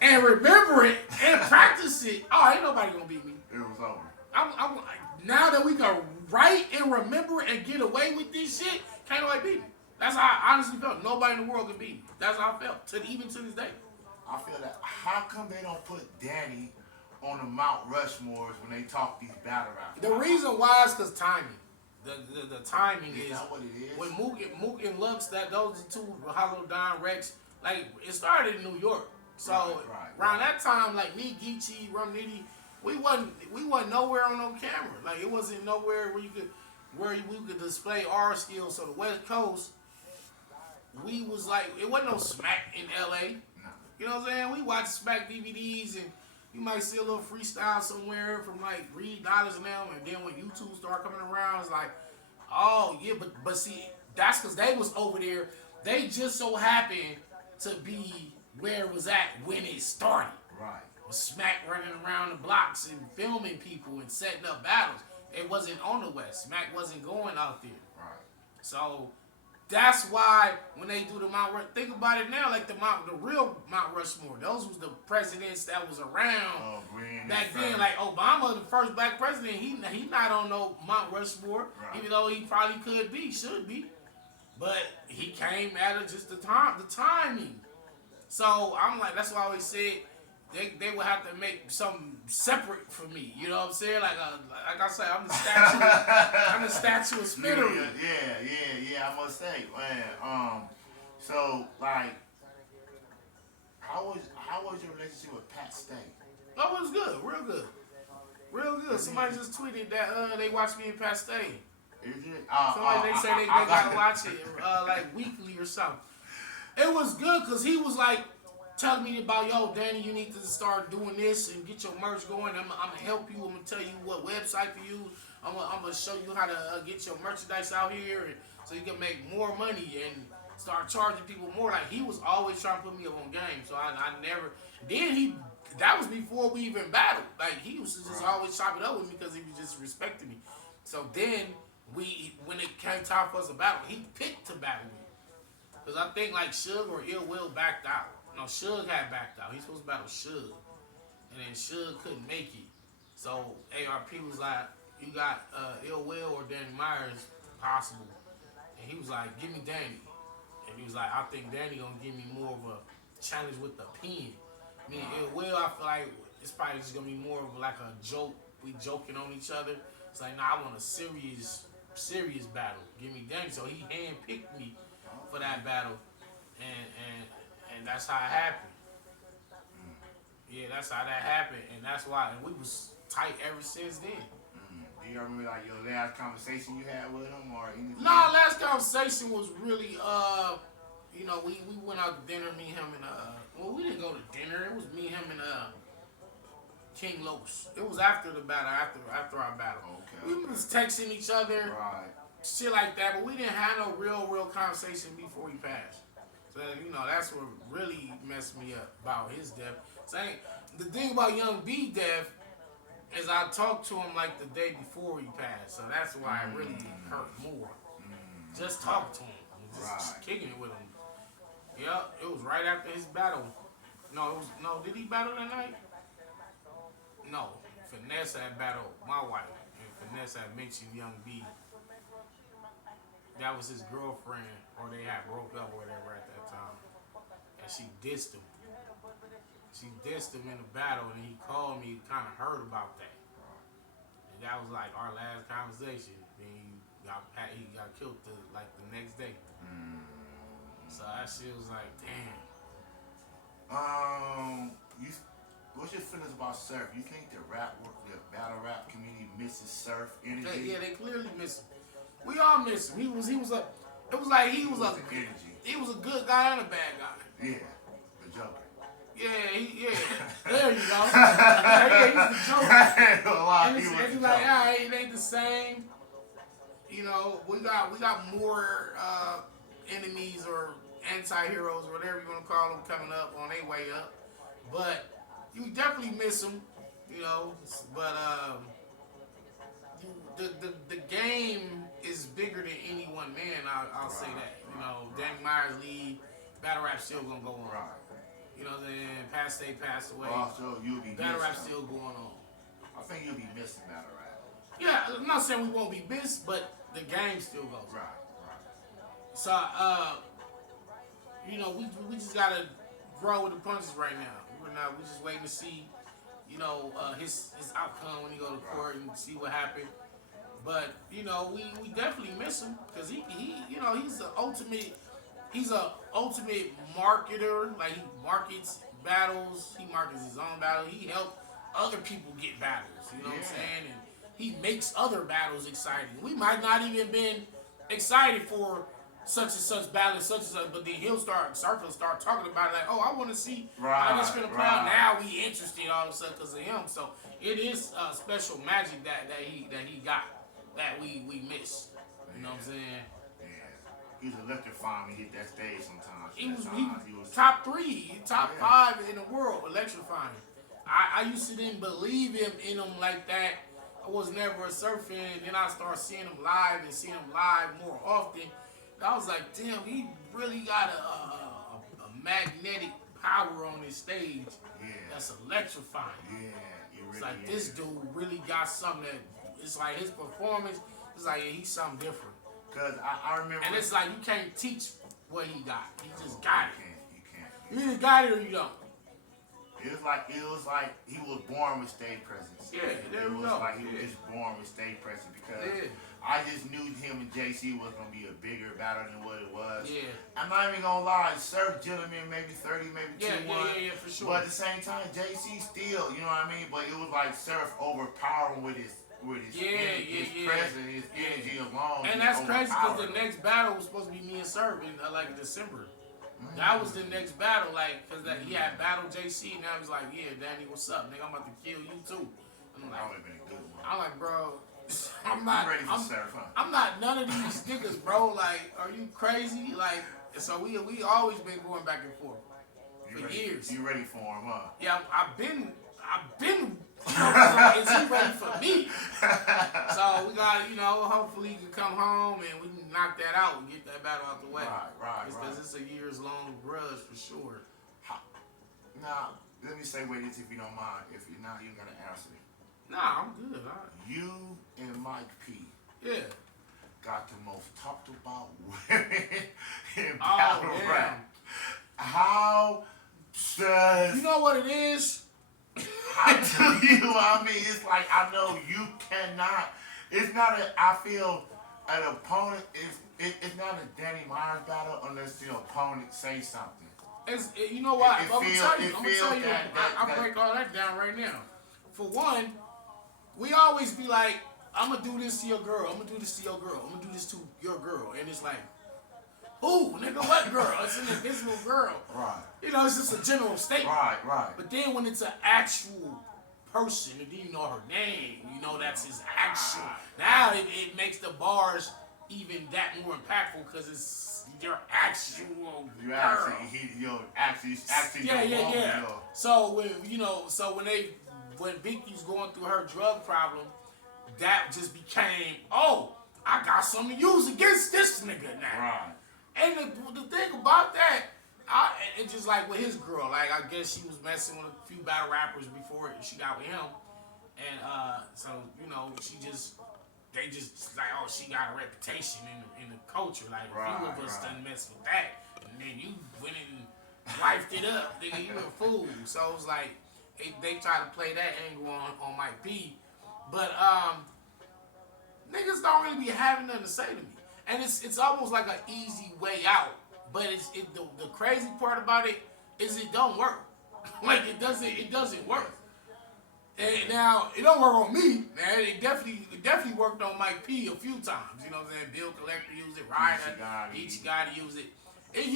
and remember it and practice it, oh, ain't nobody gonna beat me. It was over. I'm now that we can write and remember and get away with this shit, can't nobody beat me. That's how I honestly felt. Nobody in the world can beat me. That's how I felt, even to this day. I feel that. How come they don't put Danny on the Mount Rushmores when they talk these battle rappers? The reason why is because timing. The timing is that what it is? When Mook and Lux, those are two Hollow Don Rex, like it started in New York. So around that time, like me, Geechee, Rum Nitty, we wasn't nowhere on no camera. Like it wasn't nowhere where we could display our skills. So the West Coast, we was like, it wasn't no smack in LA. You know what I'm saying? We watch smack DVDs and you might see a little freestyle somewhere from like Reed Dollars and them, and then when YouTube started coming around, it's like, oh yeah, but see, that's because they was over there. They just so happened to be where it was at when it started. Right. With Smack running around the blocks and filming people and setting up battles. It wasn't on the West. Smack wasn't going out there. Right. So that's why when they do the Mount Rushmore, think about it now, like the real Mount Rushmore. Those was the presidents that was around back then. Like Obama, the first black president, he not on no Mount Rushmore, even though he probably could be, should be. But he came at it just the timing. So I'm like, that's why I always said they would have to make something separate for me. You know what I'm saying? Like I said, I'm the statue. I'm the statue of Spittery. Yeah. I must say, man. So like, how was your relationship with Pat Stay? Oh, it was good, real good. Somebody just tweeted that they watch me and Pat Stay. Is it? Somebody they say they gotta watch it like weekly or something. It was good because he was like telling me about, yo, Danny, you need to start doing this and get your merch going. I'm gonna help you. I'm gonna tell you what website to use. I'm gonna show you how to get your merchandise out here, and so you can make more money and start charging people more. Like he was always trying to put me up on game. So I never. Then that was before we even battled. Like he was just always chopping up with me because he was just respecting me. So then when it came time for us to battle, he picked to battle me. Because I think like Suge or Ill Will backed out. No, Suge had backed out. He's supposed to battle Suge. And then Suge couldn't make it. So ARP was like, you got Ill Will or Danny Meyers possible. And he was like, give me Danny. And he was like, I think Danny gonna give me more of a challenge with the pen. I mean, Ill Will, I feel like it's probably just gonna be more of like a joke. We joking on each other. It's like, nah, I want a serious battle. Give me Danny. So he handpicked me for that battle, and that's how it happened. Yeah, that's how that happened, and that's why. And we was tight ever since then. Do you remember like your last conversation you had with him or anything? Nah, last conversation was really we went out to dinner, me, him, and well, we didn't go to dinner. It was me, him, and King Los. It was after the battle, after our battle. Okay. We was texting each other. Right. Shit like that, but we didn't have no real conversation before he passed. So that's what really messed me up about his death. Saying the thing about Young B death is I talked to him like the day before he passed, so that's why it really hurt more. Just talk to him, just kicking it with him. Yep, it was right after his battle. No, did he battle that night? No, Finesse had battled my wife, and Finesse had mentioned Young B. That was his girlfriend, or they had broke up or whatever at that time. And she dissed him. She dissed him in the battle, and he called me, kind of heard about that. And that was like our last conversation. Then he got killed the next day. So that shit was like, damn. What's your feelings about Surf? You think the battle rap community misses Surf energy? Yeah, they clearly miss him. We all miss him. He was a good guy and a bad guy. Yeah, the Joker. Yeah. There you go. Yeah, he's the Joker. And it's like, it ain't the same. We got more enemies or anti-heroes or whatever you want to call them coming up on their way up. But you definitely miss them, But the game is bigger than any one man. I'll say that. Danny Meyers lead, battle rap still gonna go on. You know what I'm saying? Pat Stay passed away. Also, you'll be Battle rap missed. still going on. I think you'll be missing battle rap. Yeah, I'm not saying we won't be missed, but the game still goes on. Right. So, you know, we just gotta grow with the punches right now. We're just waiting to see, you know, his outcome when he go to court and see what happened. But you know, we definitely miss him because he you know he's a ultimate marketer. Like he markets battles, he markets his own battle. He helped other people get battles. You know what I'm saying? And he makes other battles exciting. We might not even been excited for such and such battle, such and such, but then Surf will start talking about it like, oh, I want to see how this gonna play out. Now we interested all of a sudden because of him. So it is special magic that he got that we miss. You know what I'm saying? Yeah. He's electrifying when he hit that stage sometimes. He was top 3, top 5 in the world, electrifying. I used to didn't believe him in him like that. I was never a surf fan. Then I started seeing him live and seeing him live more often. I was like, damn, he really got a magnetic power on his stage that's electrifying. Yeah, really it's like this dude really got something that it's like his performance. It's like he's something different. Cause I remember, and it's like you can't teach what he got. He just got it. You can't. You either got it or you don't. It was like he was born with stage presence. Yeah, there we go. It was like he was just born with stage presence because I just knew him and JC was gonna be a bigger battle than what it was. Yeah. I'm not even gonna lie, Surf Gentleman maybe 30, maybe 2-1. Yeah, for sure. But at the same time, JC still, you know what I mean? But it was like Surf overpowering with his presence, his energy alone. And that's crazy because the next battle was supposed to be me and Surf in like December. That was the next battle, like, because he had battled JC, and now he's like, yeah, Danny, what's up, nigga? I'm about to kill you too. I'm like, that would have been a good one. I'm like, bro, I'm not ready for Surf, huh? I'm not none of these niggas, bro. Like, are you crazy? Like, so we always been going back and forth for years. You ready for him, huh? Yeah, I've been. Is he ready for me? So we got, you know, hopefully he can come home and we can knock that out and get that battle out the way. Right. Because it's a years long grudge for sure. Now, let me say this if you don't mind. If you're not, you gotta answer me. Nah, I'm good. You and Mike P. Yeah. Got the most talked about women in battle rap. How does... You know what it is? I mean, it's like, I know you cannot, it's not I feel an opponent, it's not a Danny Meyers battle unless the opponent say something. You know what? I'm going to tell you, I'll break all that down right now. For one, we always be like, I'm going to do this to your girl, I'm going to do this to your girl, I'm going to do this to your girl. And it's like, ooh, nigga, what girl? It's an invisible girl. Right. You know, it's just a general statement. Right. But then when it's an actual person, and then you know her name, you know that's his actual. Now it makes the bars even that more impactful because it's your actual girl. Yeah. So when Vicky's going through her drug problem, that just became, oh, I got something to use against this nigga now. Right. And the thing about that, it's just like with his girl. Like, I guess she was messing with a few battle rappers before she got with him. And so, you know, they just like, oh, she got a reputation in the culture. Like, a few of us done mess with that. And then you went and wifed it up. Nigga, you a fool. So it was like, they try to play that angle on Mike P. But niggas don't really be having nothing to say to me. And it's almost like an easy way out. But the crazy part about it is it don't work. Like it doesn't work. And now it don't work on me, man. It definitely worked on Mike P a few times. You know what I'm saying? Bill Collector used it, Ryder, each guy to use it. They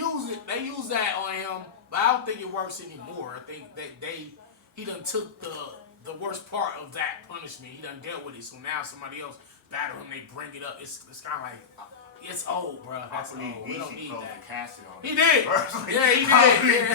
use that on him, but I don't think it works anymore. I think that he done took the worst part of that punishment. He done dealt with it. So now somebody else battle him, they bring it up. It's kind of like, it's old, bro. That's old. We don't need that. He did. Yeah, he did.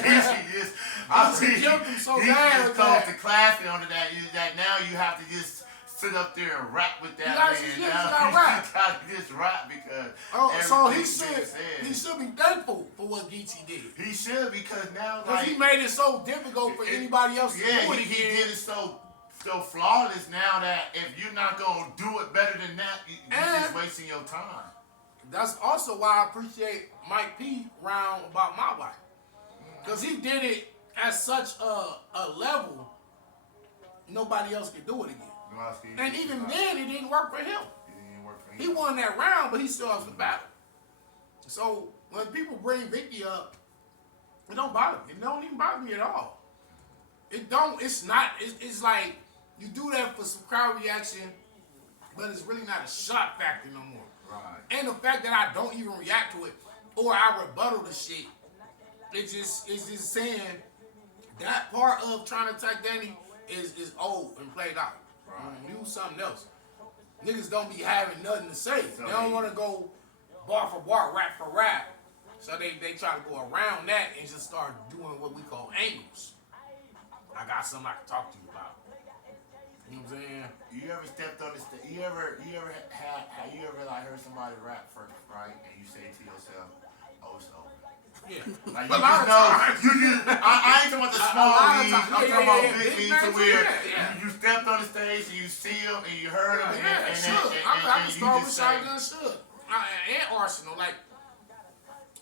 He killed him so he bad. He just closed the classy on that. Now you have to just sit up there and rap with that got- man. he Now got you rap. got this rap because so everything he should be thankful for what Geechee did. He should because now Because like he made it so difficult for anybody else to do it he again. did it so flawless now that if you're not gonna do it better than that, you're just wasting your time. That's also why I appreciate Mike P round about my wife. Because he did it at such a level nobody else could do it again. And even then, it didn't work for him. He won that round, but he still lost the battle. So when people bring Vicky up, it don't bother me. It don't even bother me at all. It don't. It's not. It's like you do that for some crowd reaction, but it's really not a shock factor no more. Right. And the fact that I don't even react to it or I rebuttal the shit, it's just saying that part of trying to attack Danny is old and played out. Right. Use something else. Niggas don't be having nothing to say. They don't want to go bar for bar, rap for rap. So they try to go around that and just start doing what we call angles. I got something I can talk to you about. You know what I'm saying? You ever stepped on the stage? You ever like heard somebody rap first, right? And you say to yourself, "Oh, it's over." Yeah. Like you just know, I ain't talking about the small leagues. I'm talking about big leagues to where you stepped on the stage and you see them and you heard them and I can start with you just say, Shotgun Shook and Arsenal. Like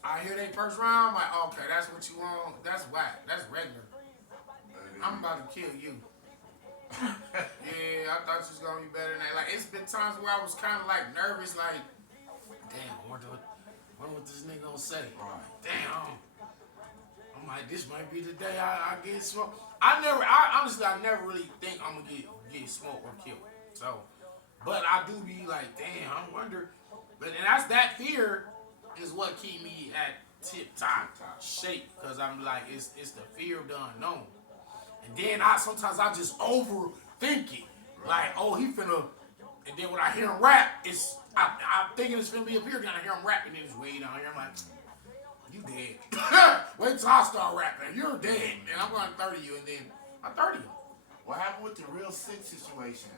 I hear they first round, I'm like, okay, that's what you want. That's whack. That's regular. I'm about to kill you. Yeah, I thought you was gonna be better than that. Like it's been times where I was kind of like nervous, like, damn, I wonder what this nigga gonna say. Damn, I'm like, this might be the day I get smoked. I honestly never really think I'm gonna get smoked or killed. So, but I do be like, damn, I wonder. But and that fear is what keep me at tip top shape because I'm like, it's the fear of the unknown. And then sometimes I just overthink it. Like, oh, he finna. And then when I hear him rap, I'm thinking it's finna be up here. Then I hear him rap, and then it's way down here. I'm like, you dead. Wait till I start rapping. You're dead. And I'm going to 30 you, and then I 30 you. What happened with the real sick situation?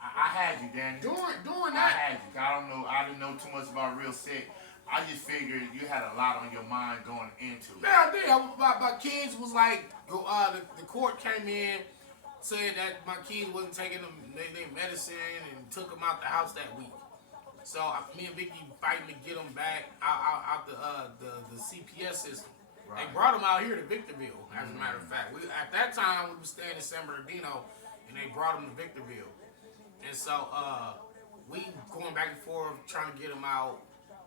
I had you, Danny. Doing that. I had you. I didn't know too much about real sick. I just figured you had a lot on your mind going into it. Yeah, I did. My kids was like, the court came in, said that my kids wasn't taking them their medicine and took them out the house that week. So me and Vicky fighting to get them back out the CPS system. Right. They brought them out here to Victorville, as a matter of fact. At that time, we were staying in San Bernardino, and they brought them to Victorville. And so we going back and forth trying to get them out.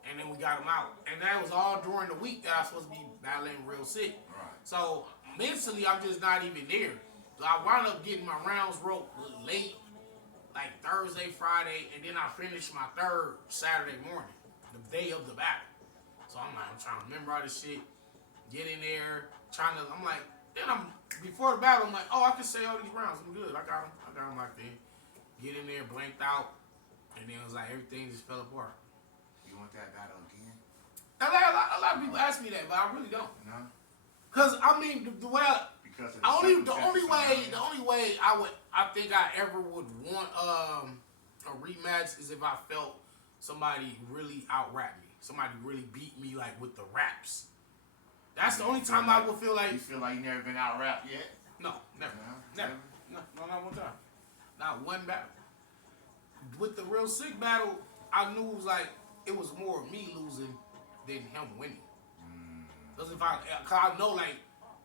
And then we got him out. And that was all during the week that I was supposed to be battling real sick. Right. So mentally, I'm just not even there. So I wound up getting my rounds roped late, like Thursday, Friday, and then I finished my third Saturday morning, the day of the battle. So I'm trying to remember all this shit, get in there, before the battle, I'm like, oh, I can say all these rounds. I'm good. I got them locked in. Get in there, blanked out, and then it was like everything just fell apart. You want that battle again? A lot of people ask me that, but I really don't. No. Cause I mean the way the only way I think I ever would want a rematch is if I felt somebody really out rap me, somebody really beat me like with the raps. That's the only time I would feel like. You feel like you never been out rapped yet? No, never. No, not one time. Not one battle. With the real sick battle, I knew it was more me losing than him winning. Because cause I know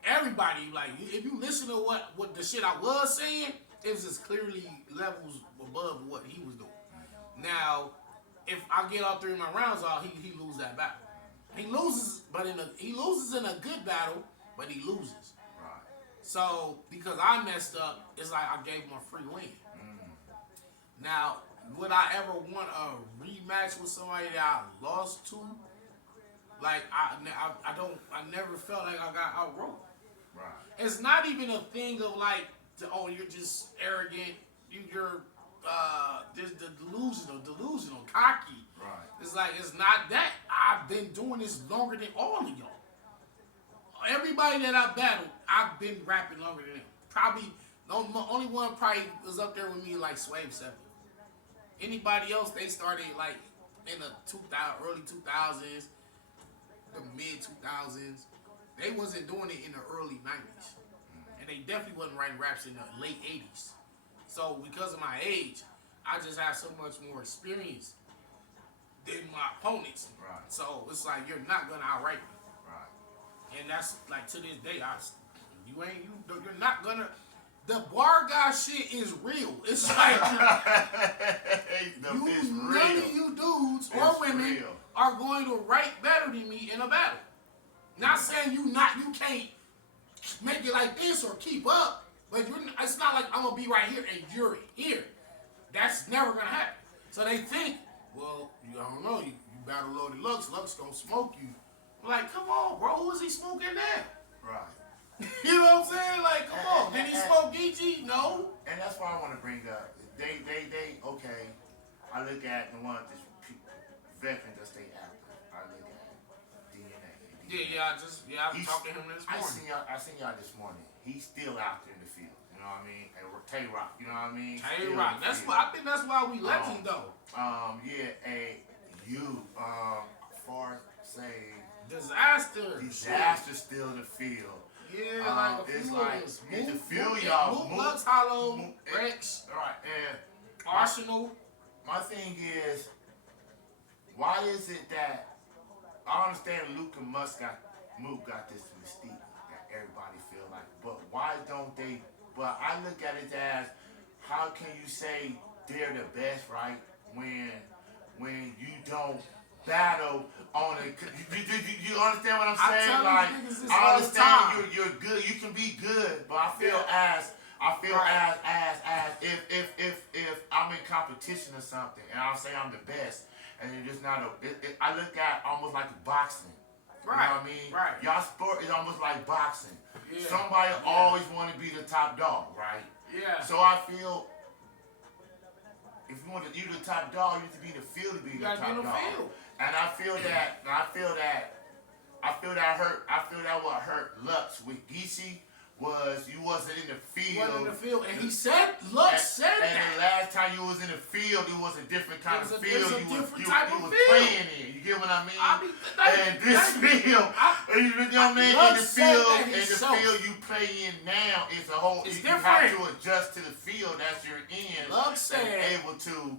everybody, if you listen to what the shit I was saying, it was just clearly levels above what he was doing. Now, if I get all three of my rounds off, he loses that battle. He loses, he loses in a good battle, but he loses. Right. So because I messed up, it's like I gave him a free win. Now, would I ever want a rematch with somebody that I lost to? I never felt like I got out-roped. Right. It's not even a thing of you're just arrogant, you're just delusional, cocky. Right. It's not that. I've been doing this longer than all of y'all. Everybody that I battled, I've been rapping longer than them. Probably, the only one probably was up there with me Swave 7. Anybody else, they started like in the early 2000s, the mid 2000s. They wasn't doing it in the early 90s. And they definitely wasn't writing raps in the late 80s. So because of my age, I just have so much more experience than my opponents. Right. So it's like you're not gonna outright me. Right. And that's like to this day, you're not gonna. The bar guy shit is real. It's like none of you dudes or women are going to write better than me in a battle. Not saying you can't make it like this or keep up, but it's not like I'm gonna be right here and you're here. That's never gonna happen. So they think, well, I don't know, you battle loaded Lux gonna smoke you. I'm like, come on, bro, who is he smoking now? Right. You know what I'm saying? Like, come on, did he smoke Geechee? No. And that's why I want to bring up. They okay. I look at the one veterans that stay active. I look at DNA. Yeah, I talked to him this morning. I seen y'all this morning. He's still out there in the field. You know what I mean? And Tay-Rock, you know what I mean? Tay-Rock. I think that's why we legends though. Far say Disaster still in the field. Yeah, it's like in the field, y'all. Lux Hollow, Rex, right, and Arsenal. My thing is, why is it that I understand Luke and Mook got this mystique that everybody feel like, but why don't they? But I look at it as, how can you say they're the best, right? When you don't battle on it, you understand what I'm saying? Like, I understand you're good, you can be good, but I feel as if I'm in competition or something, and I'll say I'm the best, and it's just not I look at almost like boxing. Right. You know what I mean? Right. Y'all sport is almost like boxing. Yeah. Somebody always want to be the top dog, right? Yeah. So I feel if you want to be the top dog, you need to be in the field to be the top dog. Field. And I feel that what hurt Lux with Geechee was you wasn't in the field. And he said, Lux said that. And the last time you was in the field, it was a different kind of field. You was playing in. You get what I mean? And this field, you know what I mean? In the field you play in now is a whole. You have to adjust to the field that you're in. Lux said able to,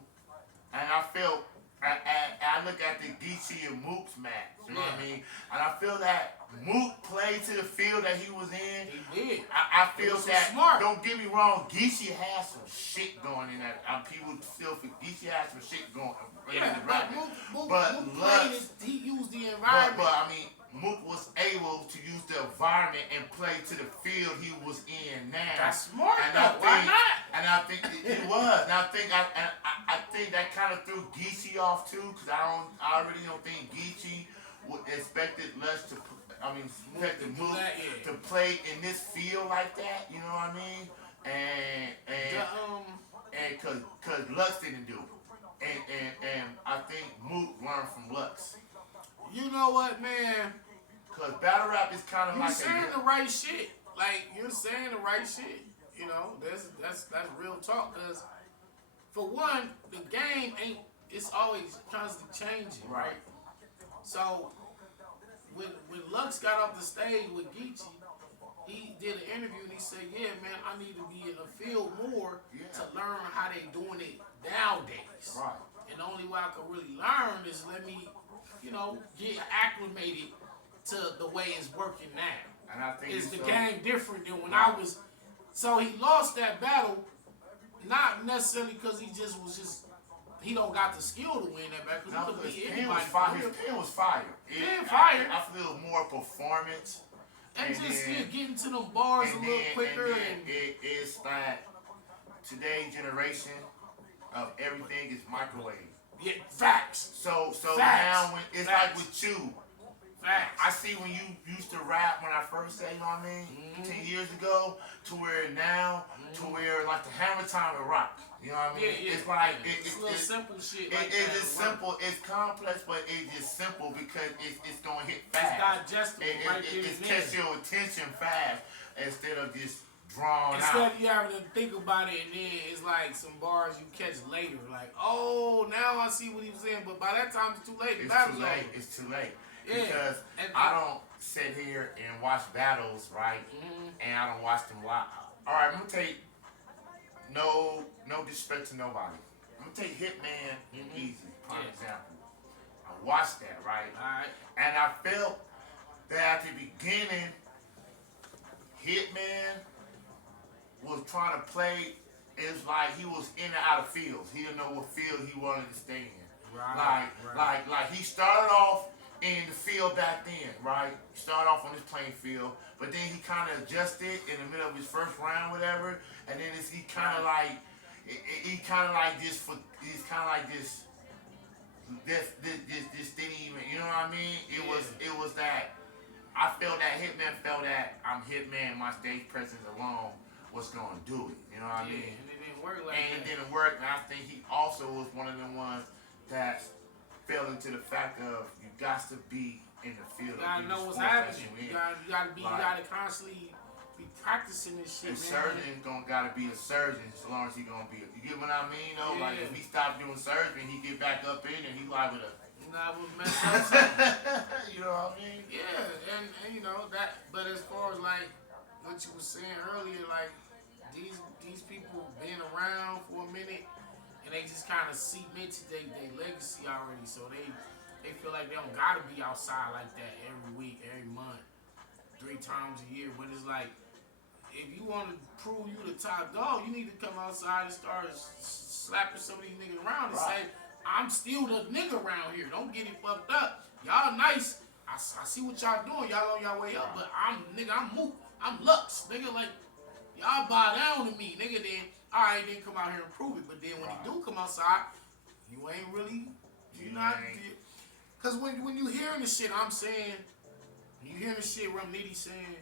and I felt. I look at the Geechee and Mook's match, you know what I mean? And I feel that Mook played to the field that he was in. He did. I feel that, smart. Don't get me wrong, Geechee has some shit going in that. People still think Geechee has some shit going in the rapping. But Lux, he used the environment. But I mean, Mook was able to use the environment and play to the field he was in now. That's smart, why not? And I think it was. And I think that kind of threw Geechee off too, because I really don't think Geechee expected Lux to play in this field like that. You know what I mean? And because Lux didn't do it, and I think Mook learned from Lux. You know what, man? Because battle rap is kind of like you're saying the right shit. Like, you're saying the right shit. You know, that's real talk. Because for one, the game it's always constantly changing, right? So when Lux got off the stage with Geechee, he did an interview and he said, "Yeah, man, I need to be in the field more to learn how they doing it nowadays. Right. And the only way I can really learn is let me, get acclimated to the way it's working now. And I think is the game different than when I was." So he lost that battle, not necessarily because he don't got the skill to win that battle. Because his he could pen beat was anybody. fire. His pen was fire. I feel more performance. And just getting to them bars a little quicker. It's like today's generation of everything is microwave. Yeah, facts. So facts. now when it's facts. like with you. Facts. I see when you used to rap when I first said, you know what I mean, 10 years ago, to where now, to where like the hammer time with rock. You know what I mean? Yeah. It's like it's little simple shit. It's just simple. It's complex, but it's just simple because it's gonna hit fast. It's digestible. It catch your attention fast instead of just drawn Instead out. of you having to think about it, and then it's like some bars you catch later. Like, oh, now I see what he was saying. But by that time, it's too late. The It's battle's too late. over. It's too late. Yeah. Because I don't sit here and watch battles, right? And I don't watch them live. All right, I'm gonna take no disrespect to nobody. I'm gonna take Hitman and Easy, for example. I watched that, right? Alright. And I felt that at the beginning, Hitman was trying to play. It's like he was in and out of fields. He didn't know what field he wanted to stay in. Right. Like he started off in the field back then, right? He started off on this playing field, but then he kind of adjusted in the middle of his first round, whatever, and then he kind of like, he's kind of like this didn't even, you know what I mean? It was that I felt that Hitman felt that I'm Hitman, my stage presence alone was gonna do it. You know what I mean? And it didn't work like and that. it didn't work, and I think he also was one of the ones that fell into the fact of you got to be in the field. You gotta know what's happening. You gotta constantly be practicing this shit, a man. surgeon gotta be a surgeon as long as he gonna be. You get what I mean? Though, like if he stop doing surgery, he get back up in and he liable to. Nah, would mess up something. You know what I mean? Yeah, and you know that. But as far as like what you were saying earlier, like these people been around for a minute, and they just kind of cemented their legacy already. So they feel like they don't gotta be outside like that every week, every month, 3 times a year. But it's like, if you want to prove you the top dog, you need to come outside and start slapping some of these niggas around and say, I'm still the nigga around here. Don't get it fucked up. Y'all nice. I see what y'all doing. Y'all on y'all way up. But I'm Mook. I'm Lux. Nigga, like, y'all bow down to me. Nigga, then, all right, then come out here and prove it. But then when you do come outside, you ain't really, because when you hearing the shit I'm saying, when you hearing the shit Rum Nitty saying,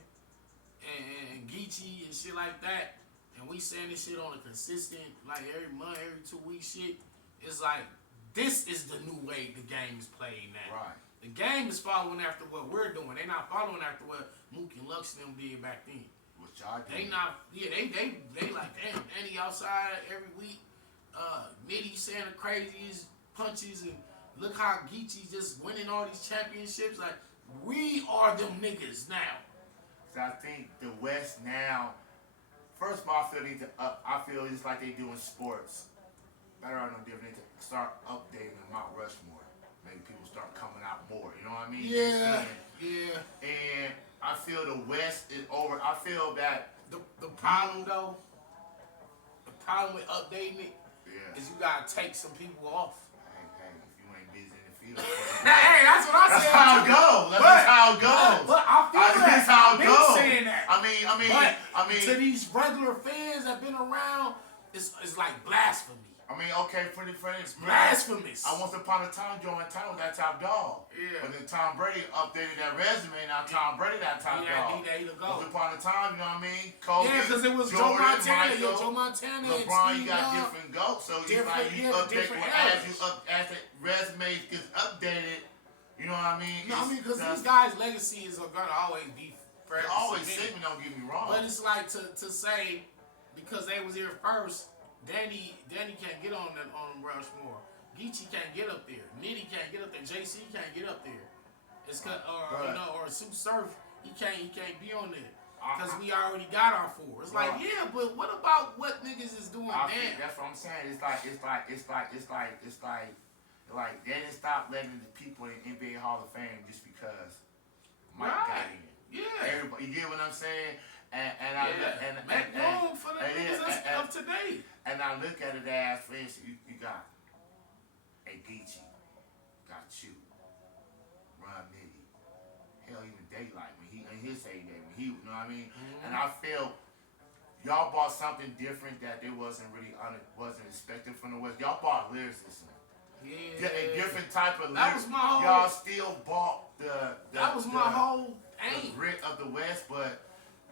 and Geechee and shit like that, and we saying this shit on a consistent, like every month, every 2 weeks shit, it's like, this is the new way the game is played now. Right. The game is following after what we're doing. They not following after what Mook and Lux and them did back then. What y'all do? They not, they like, damn, Danny outside every week. Nitty saying the craziest punches, and look how Geechee just winning all these championships. Like, we are them niggas now. So I think the West now, first of all, I feel it's like they do in sports. Better or no different. They start updating Mount Rushmore. Maybe people start coming out more. You know what I mean? Yeah. And I feel the West is over. I feel that The problem though, the problem with updating it is you gotta take some people off. Hey, if you ain't busy in the field. Hey, that's what I said. That's how it goes. That's how it goes. But I feel That's how it goes. saying that. I mean, to these regular fans that been around, it's like blasphemy. Okay, for this Blasphemous. I once upon a time joined Tom that top dog. Yeah. But then Tom Brady updated that resume. Now Tom Brady that top dog. There you go. Once upon a time, you know what I mean? Kobe, Yeah, because it was Jordan, Joe Montana. Michael, Joe Montana and LeBron, Steve you got Young. different goats. So you update different as the resume gets updated. You know what I mean? No, because these guys' legacy is gonna always be forever. They always segment, don't get me wrong. But it's like to say, because they was here first, Danny can't get on Rushmore. Geechee can't get up there. Nitty can't get up there. JC can't get up there. It's or Sue Surf, he can't be on there. Because we already got our 4. It's like, yeah, but what about what niggas is doing now? That's what I'm saying. It's like they didn't stop letting the people in the NBA Hall of Fame just because Mike got in. Yeah. Everybody, you get what I'm saying? Make room for the niggas that's up to date. And I look at it as, for instance, you got a Geechee, got you, Ron Nitty, hell, even Daylight when he in his heyday, when he, you know what I mean? And I feel y'all bought something different that they wasn't expected from the West. Y'all bought lyricism. Yeah. A different type of That was my whole. Y'all still bought that was my whole aim. The grit of the West, but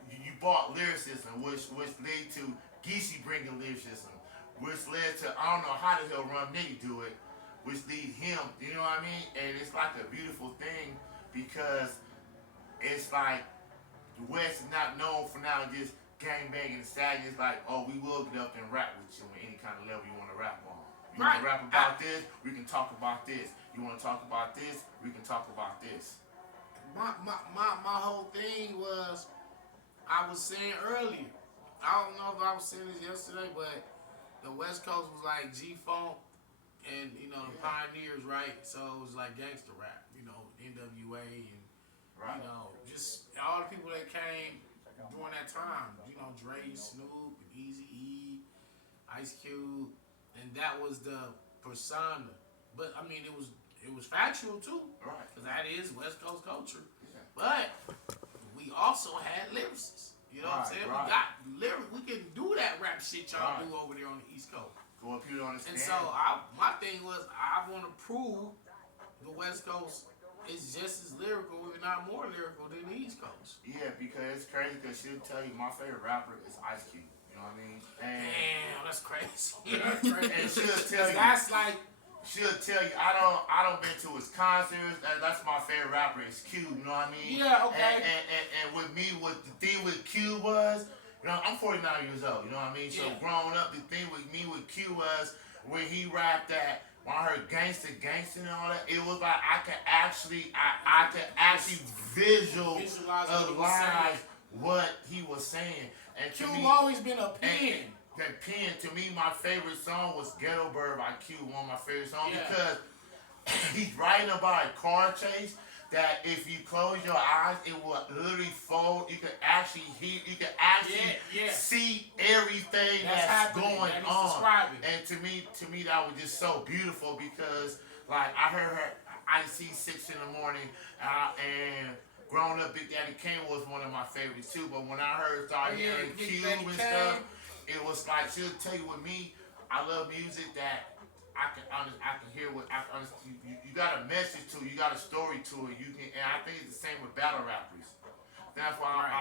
you bought lyricism, which led to Geechee bringing lyricism, which led to, I don't know how the hell Rum Nitty do it, which lead him, you know what I mean? And it's like a beautiful thing because it's like the West is not known for now just Gang Bang and Stallion is like, oh, we will get up and rap with you on any kind of level you want to rap on. You Right. want to rap about this? We can talk about this. You want to talk about this? We can talk about this. My whole thing was, I was saying earlier, I don't know if I was saying this yesterday, but the West Coast was like G-Funk and, you know, the Pioneers, right? So it was like gangster rap, you know, NWA and, Right. you know, just all the people that came during that time, you know, Dre, Snoop, and Eazy-E, Ice Cube, and that was the persona. But I mean, it was factual too, Right. because that is West Coast culture. Yeah. But we also had lyricists. You know what I'm saying? Right. We got lyrics. We can do that rap shit y'all do over there on the East Coast. So what people don't understand. And so my thing was, I want to prove the West Coast is just as lyrical, if not more lyrical, than the East Coast. Yeah, because it's crazy because she'll tell you my favorite rapper is Ice Cube. You know what I mean? And Damn, that's crazy. and she'll tell you. That's like. She'll tell you I don't been to his concerts. That's my favorite rapper is Cube. You know what I mean? Yeah, okay. And with me, what the thing with Cube was, you know, I'm 49 years old. You know what I mean? So Yeah. growing up, the thing with me with Cube was when he rapped that. When I heard gangsta and all that, it was like I could actually visualize what he was saying. And to Cube me, always been a pen. that pen, to me, my favorite song was Ghetto Bird by Q, one of my favorite songs, Yeah. because he's writing about a car chase that if you close your eyes, it will literally fold. You can actually hear, you can actually see everything that's going on. And to me, that was just so beautiful because, like, I heard her, I see 6 in the morning, and growing up, Big Daddy Kane was one of my favorites too. But when I start hearing Cube and stuff, it was like, she'll tell you with me, I love music that I can hear what I can understand. You got a message to it, you got a story to it. You can, and I think it's the same with battle rappers. That's why I'm